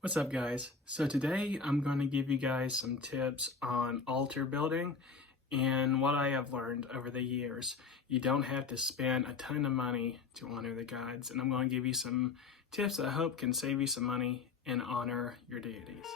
What's up, guys? So today I'm going to give you guys some tips on altar building and what I have learned over the years. You don't have to spend a ton of money to honor the gods, and I'm going to give you some tips that I hope can save you some money and honor your deities.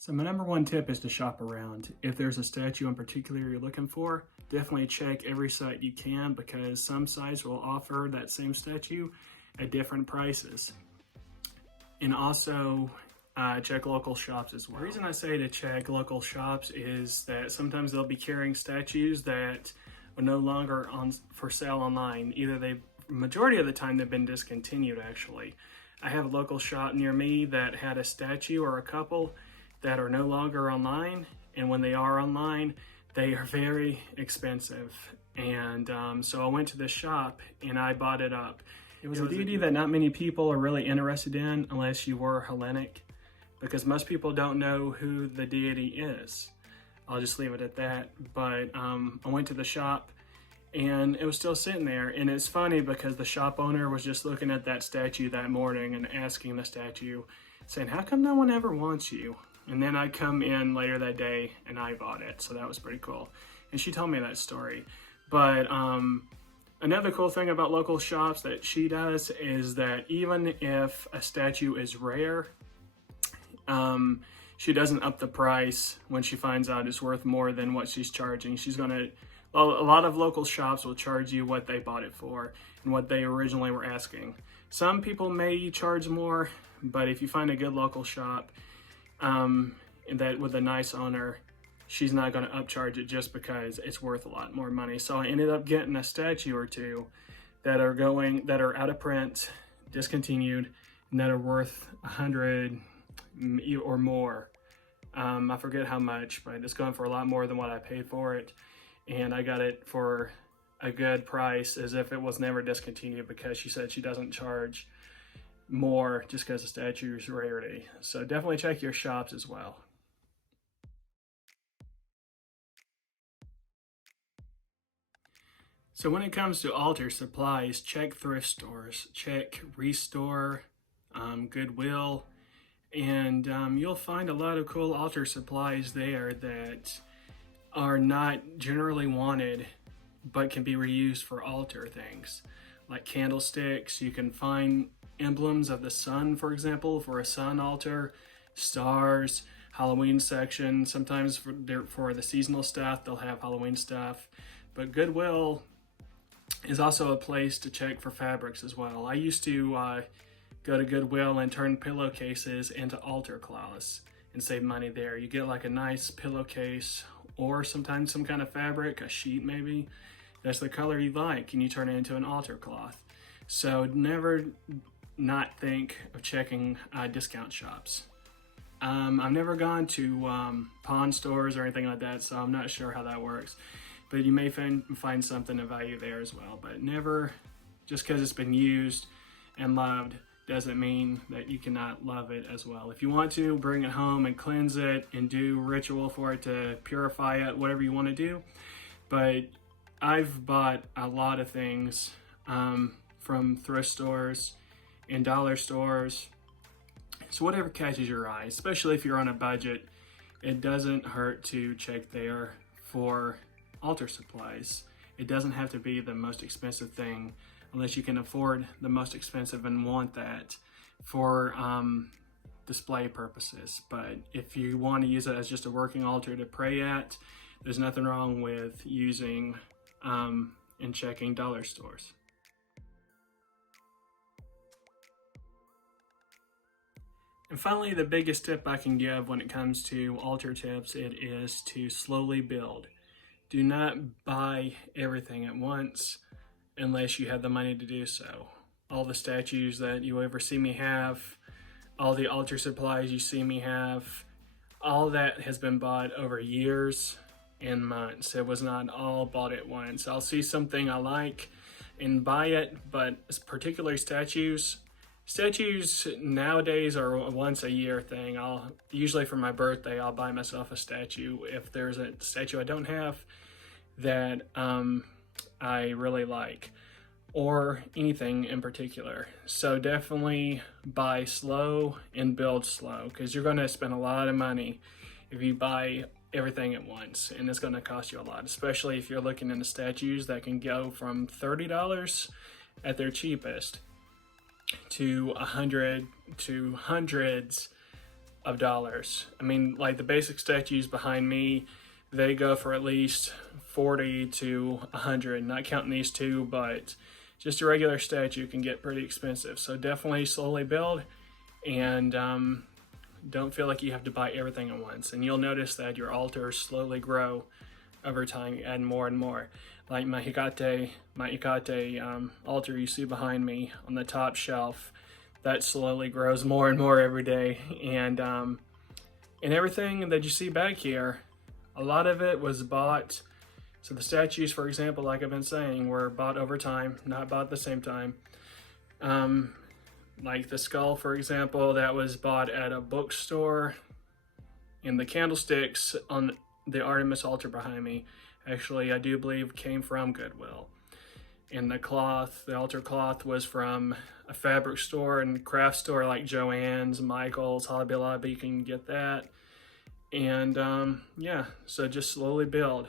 So my number one tip is to shop around. If there's a statue in particular you're looking for, definitely check every site you can, because some sites will offer that same statue at different prices. And also check local shops as well. The reason I say to check local shops is that sometimes they'll be carrying statues that are no longer for sale online. Majority of the time they've been discontinued actually. I have a local shop near me that had a statue or a couple that are no longer online, and when they are online, they are very expensive. And so I went to this shop and I bought it up. It was a deity that not many people are really interested in unless you were Hellenic, because most people don't know who the deity is. I'll just leave it at that. But I went to the shop and it was still sitting there. And it's funny because the shop owner was just looking at that statue that morning and asking the statue, saying, "How come no one ever wants you?" And then I come in later that day and I bought it. So that was pretty cool. And she told me that story. But another cool thing about local shops that she does is that even if a statue is rare, she doesn't up the price when she finds out it's worth more than what she's charging. A lot of local shops will charge you what they bought it for and what they originally were asking. Some people may charge more, but if you find a good local shop, that with a nice owner, she's not going to upcharge it just because it's worth a lot more money. So I ended up getting a statue or two that are out of print, discontinued, and that are worth $100 or more. I forget how much, but it's going for a lot more than what I paid for it. And I got it for a good price, as if it was never discontinued, because she said she doesn't charge more just because the statue's rarity. So definitely check your shops as well. So when it comes to altar supplies, check thrift stores, check Restore, Goodwill, and you'll find a lot of cool altar supplies there that are not generally wanted but can be reused for altar things, like candlesticks. You can find emblems of the sun, for example, for a sun altar, stars, Halloween section. Sometimes for the seasonal stuff, they'll have Halloween stuff. But Goodwill is also a place to check for fabrics as well. I used to go to Goodwill and turn pillowcases into altar cloths and save money there. You get like a nice pillowcase, or sometimes some kind of fabric, a sheet maybe, that's the color you like, and you turn it into an altar cloth. So never not think of checking discount shops. I've never gone to pawn stores or anything like that, so I'm not sure how that works. But you may find something of value there as well. But never, just because it's been used and loved, doesn't mean that you cannot love it as well. If you want to, bring it home and cleanse it and do ritual for it to purify it, whatever you want to do. But I've bought a lot of things from thrift stores and dollar stores. So whatever catches your eye, especially if you're on a budget, it doesn't hurt to check there for altar supplies. It doesn't have to be the most expensive thing, unless you can afford the most expensive and want that for display purposes. But if you want to use it as just a working altar to pray at, there's nothing wrong with using and checking dollar stores. And finally, the biggest tip I can give when it comes to altar tips, it is to slowly build. Do not buy everything at once unless you have the money to do so. All the statues that you ever see me have, all the altar supplies you see me have, all that has been bought over years in months. It was not all bought at once. I'll see something I like and buy it, but particularly statues nowadays are a once a year thing. I'll usually for my birthday I'll buy myself a statue if there's a statue I don't have that I really like, or anything in particular. So definitely buy slow and build slow, because you're going to spend a lot of money if you buy everything at once, and it's going to cost you a lot, especially if you're looking into statues that can go from $30 at their cheapest to $100 to hundreds of dollars. I mean, like the basic statues behind me, they go for at least 40 to 100, not counting these two, but just a regular statue can get pretty expensive. So definitely slowly build, and don't feel like you have to buy everything at once. And you'll notice that your altars slowly grow over time, add more and more. Like my Hecate altar you see behind me on the top shelf, that slowly grows more and more every day. And everything that you see back here, a lot of it was bought. So the statues, for example, like I've been saying, were bought over time, not bought at the same time. Like the skull, for example, that was bought at a bookstore. And the candlesticks on the Artemis altar behind me, actually, I do believe came from Goodwill. And the cloth, the altar cloth, was from a fabric store and craft store like Joann's, Michael's, Hobby Lobby. You can get that. And yeah, so just slowly build.